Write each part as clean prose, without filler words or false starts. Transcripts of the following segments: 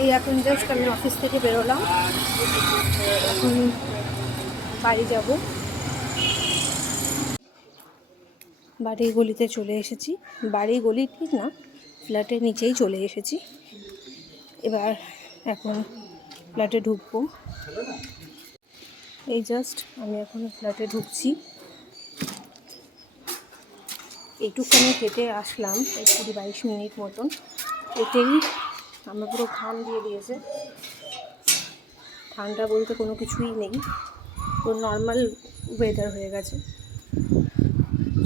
এই এখন জাস্ট আমি অফিস থেকে বেরোলাম, এখন বাড়ি যাব। বাড়ির গলিতে চলে এসেছি, বাড়ির গলি ঠিক না, ফ্ল্যাটের নিচেই চলে এসেছি। এবার এখন ফ্ল্যাটে ঢুকবো। এই জাস্ট আমি এখন ফ্ল্যাটে ঢুকছি। এইটুখানি হেঁটে আসলাম, 20-22 মিনিট মতন। এতেই আমার পুরো ঘাম দিয়ে দিয়েছে। ঠান্ডা বলতে কোনো কিছুই নেই, পুরো নর্মাল ওয়েদার হয়ে গেছে।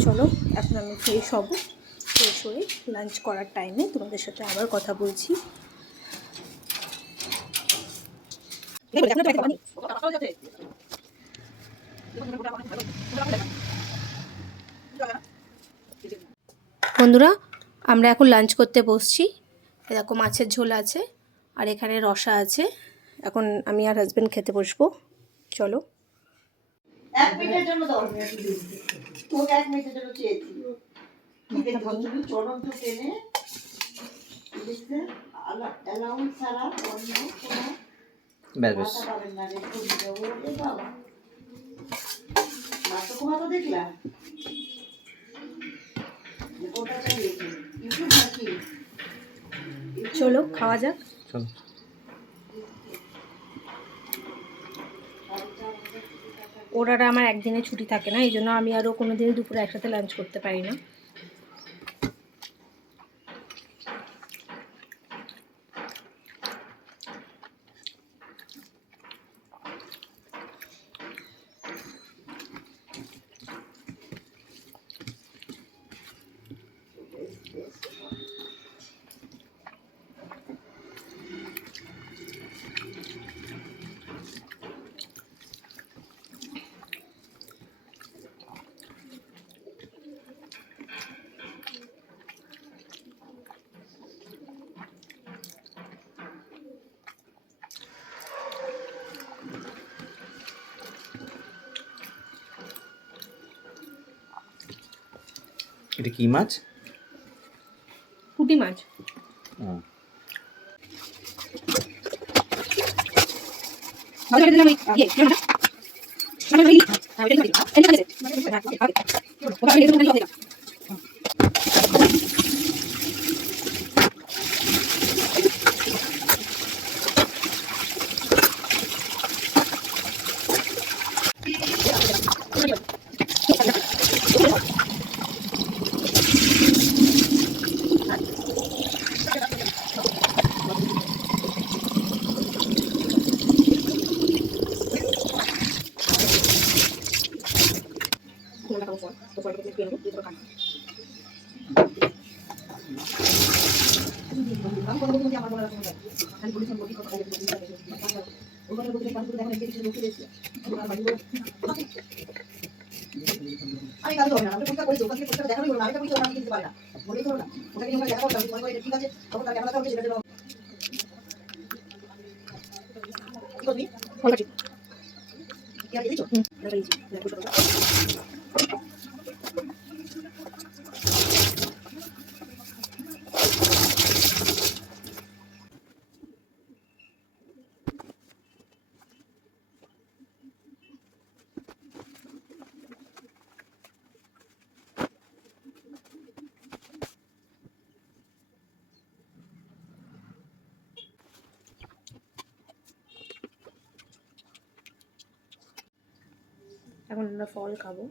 চলো এখন আমি ফ্রেশ হব, ফ্রেশ হয়ে লাঞ্চ করার টাইমে তোমাদের সাথে আবার কথা বলছি। বন্ধুরা, আমরা এখন লাঞ্চ করতে বসছি। এরকম মাছের ঝোল আছে আর এখানে রসা আছে। এখন আমি আর হাজব্যান্ড খেতে বসবো। চলো। 1 মিনিটের জন্য দাও, তোকে 1 মিনিটের জন্য চেয়েছি। তুমি চলন্ত ট্রেনে লিখতে অ্যালাউন্স ছাড়া অন্য কোনো ভাষা পাবেন না। রেখে দিতে ওরে বাবা, নাটক দেখলা ওটা চালিয়েছে ইউটিউব নাকি? চলো খাওয়া যাক। চলো। ওর আর আমার একদিনে ছুটি থাকে না, এই জন্য আমি আরও কোনো দিন দুপুরে একসাথে লাঞ্চ করতে পারি না। এটা কি মাছ? পুঁটি মাছ। আমি কাজ করব না, আমি পরীক্ষা করেছি, ওখান থেকে পরীক্ষা দেখাবই করব না, আমি পরীক্ষা ওখানে দিতে পারি না, বলেই করব না, ওটাকে নিয়ে দেখা করতে হবে, মনে করে ঠিক আছে, তখন তার ক্যামেরা হবে সেটা জন্য কি করবি? ভালো আছে। কি আর দিছো? এখন আমরা ফল খাবো।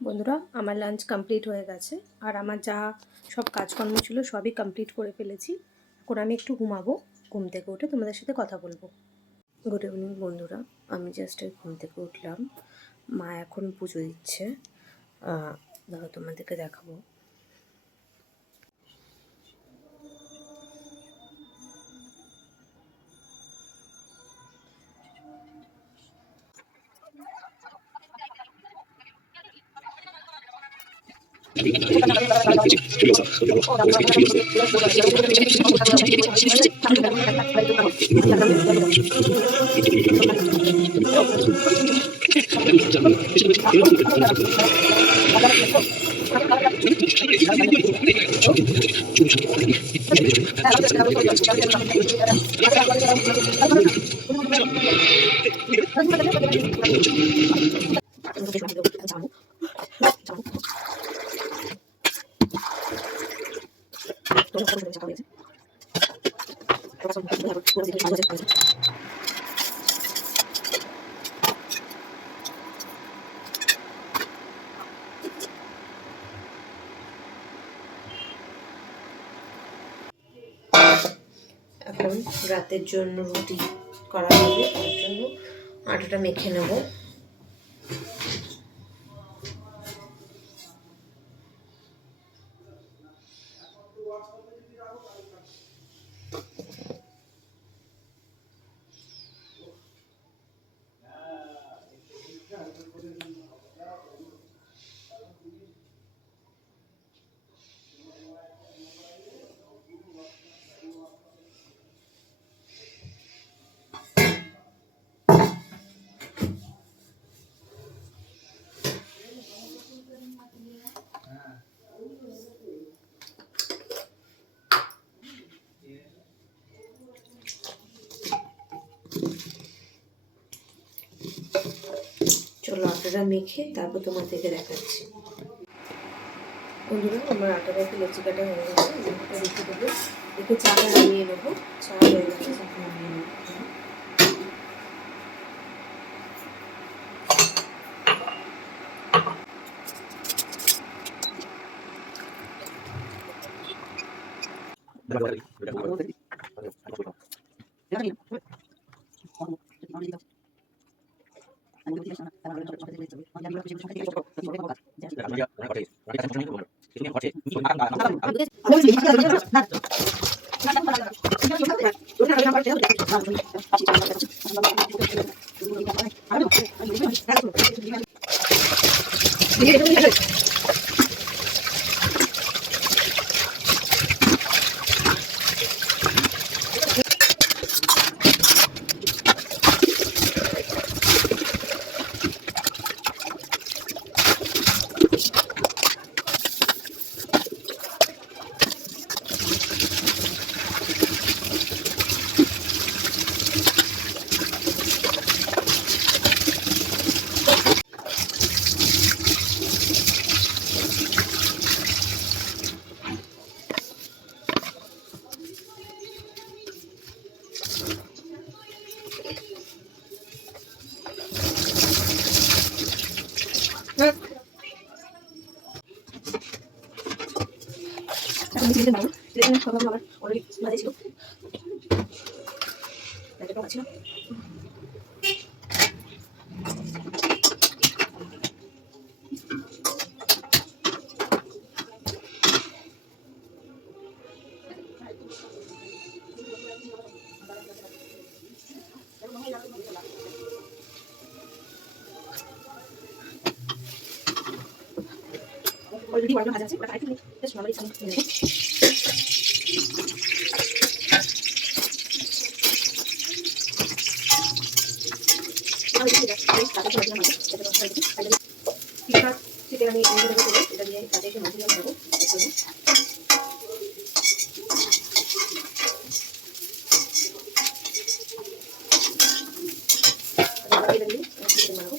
বন্ধুরা, আমার লাঞ্চ কমপ্লিট হয়ে গেছে আর আমার যা সব কাজকর্ম ছিল সবই কমপ্লিট করে ফেলেছি। করে আমি একটু ঘুমাবো, ঘুম থেকে উঠে তোমাদের সাথে কথা বলবো। গুড ইভিনিং বন্ধুরা, আমি জাস্ট ঘুম থেকে উঠলাম। মা এখন পুজো দিচ্ছে, দাদা তোমাদেরকে দেখাবো। এখন রাতের জন্য রুটি করা হবে, তার জন্য আটাটা মেখে নেব। চলো আটাটা মেখে তারপর তোমাদেরকে দেখাচ্ছি। বন্ধুরা, আমার আটা মেখে লুচি কাটা হয়ে গেছে, আটা রেখে দেবো, রেখে চাটা নামিয়ে নেবো। চা হয়ে গেছে, চাটা নামিয়ে নেবো। অলরেডি বানানো ভাজা আছে, ওটা আরেকটু জাস্ট নরমালি সামনে নেব। চিকেন আমি এটা দিয়ে তাতে একটু মশলা বানাবো। এটা দিয়ে চিকেন বানাবো।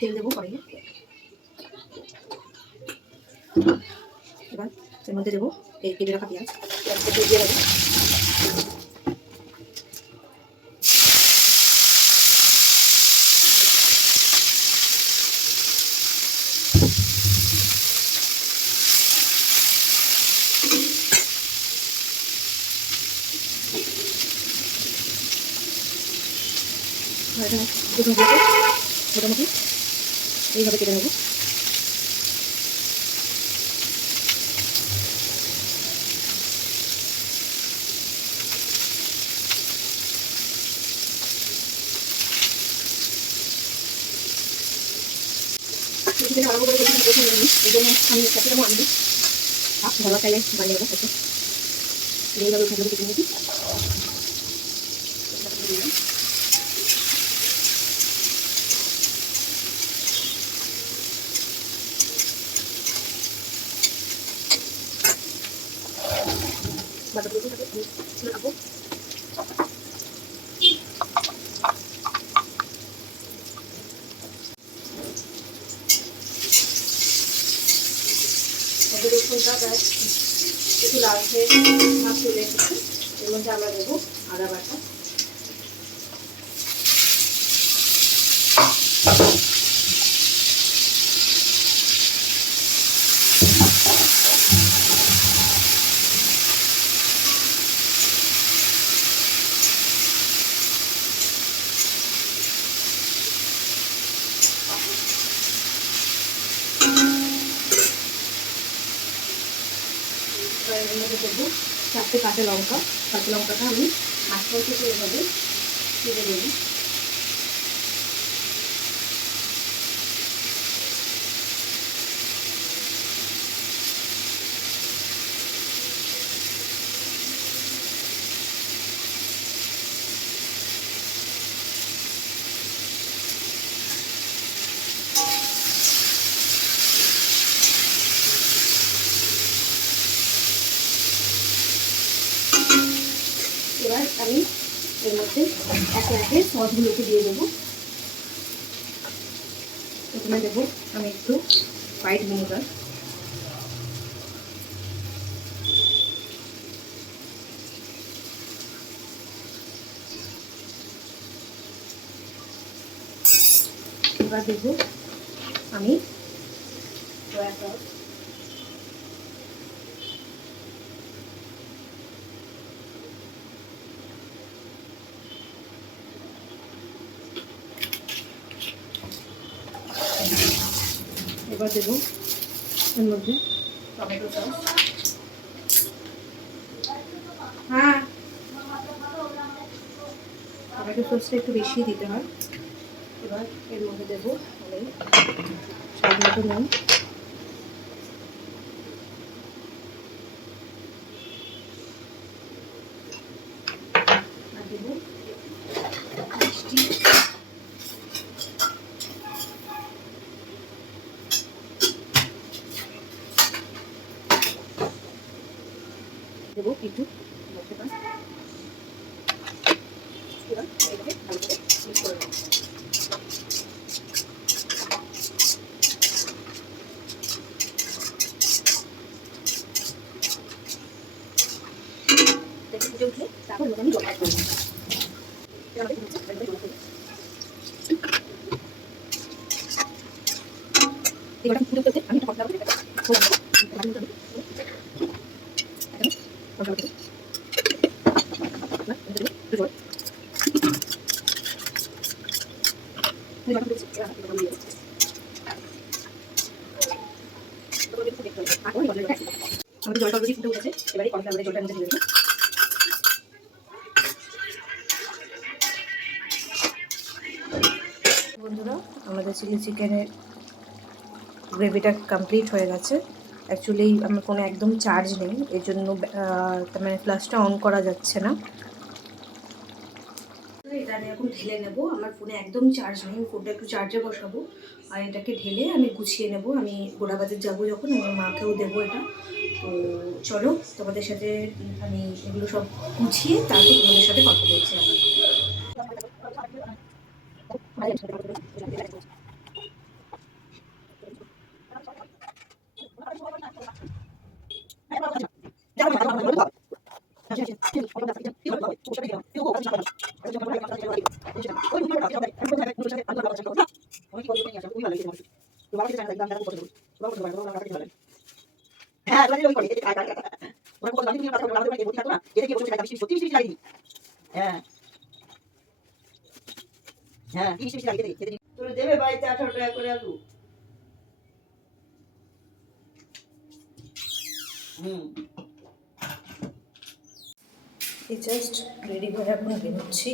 তেল দেবো কড়াইয়ে। এবার এর মধ্যে দেবো এই কেটে রাখা পেঁয়াজ, পেঁয়াজটা দিয়ে দেবো। এখানে কুচুমগুলোকে মোটামুটি এইভাবে কেটে নেবো। চিকেন আলাদা করে কেটে দেখে নিই, এই জন্য আমি ক্যাপসিকামও আনবো। ভালো চাইলে বানিয়ে নেবো একটু এইভাবে ভালো কেটে নিয়েছি। বাটাগুলো রাখবো। রসুনটা প্রায় একটু লালচে ভাব চলে এসেছে। এর মধ্যে আমরা দেবো আদা বাটা, এর মধ্যে দেবো 4টে কাঁচা লঙ্কা। কাঁচা লঙ্কাটা আমি মাঝখান থেকে এভাবে কেটে দেবো। এবার আমি এর মধ্যে একে একে সসগুলোকে দিয়ে দেবো। প্রথমে দেবো আমি একটু হোয়াইট ভিনেগার, এবার দেবো আমি সয়া সস, এবার দেবো এর মধ্যে টমেটো সস। হ্যাঁ, টমেটো সসটা একটু বেশি দিতে হয়। এবার এর মধ্যে দেবো আমি স্বাদ মতো নুন, আর দেবো মিষ্টি, দেবো একটু মশলা। এবার এটাকে ভালো করে মিক্স করে নেবো। ফুটে উঠলে তারপর আমি জল অ্যাড করবো। এবার ফুটে উঠতে আমি একটা মশলা আমাদের জলটা অলরেডি ফুটে উঠেছে। এবারে কর্নফ্লাওয়ারের জলটা মধ্যে দিয়ে দেবো। বন্ধুরা, আমাদের চিলি চিকেনের গ্রেভিটা কমপ্লিট হয়ে গেছে। অ্যাকচুয়ালি আমার ফোনে একদম চার্জ নেই, এর জন্য মানে ফ্ল্যাশটা অন করা যাচ্ছে না। এটা আমি এখন ঢেলে নেব। আমার ফোনে একদম চার্জ নেই, ফোনটা একটু চার্জে বসাবো আর এটাকে ঢেলে আমি গুছিয়ে নেব। আমি গোড়াবাজার যাবো যখন, আমার মাকেও দেবো এটা। তো চলো তোমাদের সাথে আমি এগুলো সব গুছিয়ে তারপর তোমাদের সাথে কথা বলছি আমার। হ্যাঁ হ্যাঁ কি মিষ্টি লাগে খেতে তোরে দেবে বাড়িতে 18 টাকা করে আলু এই জাস্ট রেডি হয়ে এখন বেরোচ্ছি,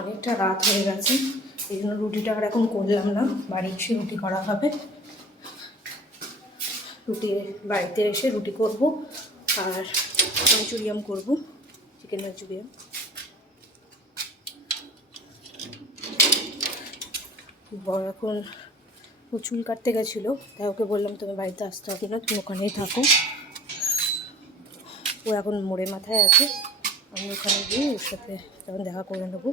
অনেকটা রাত হয়ে গেছে, এই জন্য রুটিটা আর এখন করলাম না, বাড়ি এসে রুটি করা হবে। রুটি বাড়িতে এসে রুটি করব আর মাঞ্চুরিয়ান করব, চিকেন মাঞ্চুরিয়ান। বড় এখন ও চুল কাটতে গেছিলো, তাই ওকে বললাম তুমি বাড়িতে আসতে হবে না, তুমি ওখানেই থাকো। ও এখন মোড়ে মাথায় আছে, আমি ওখানে গিয়ে ওর সাথে তখন দেখা করে নেবো।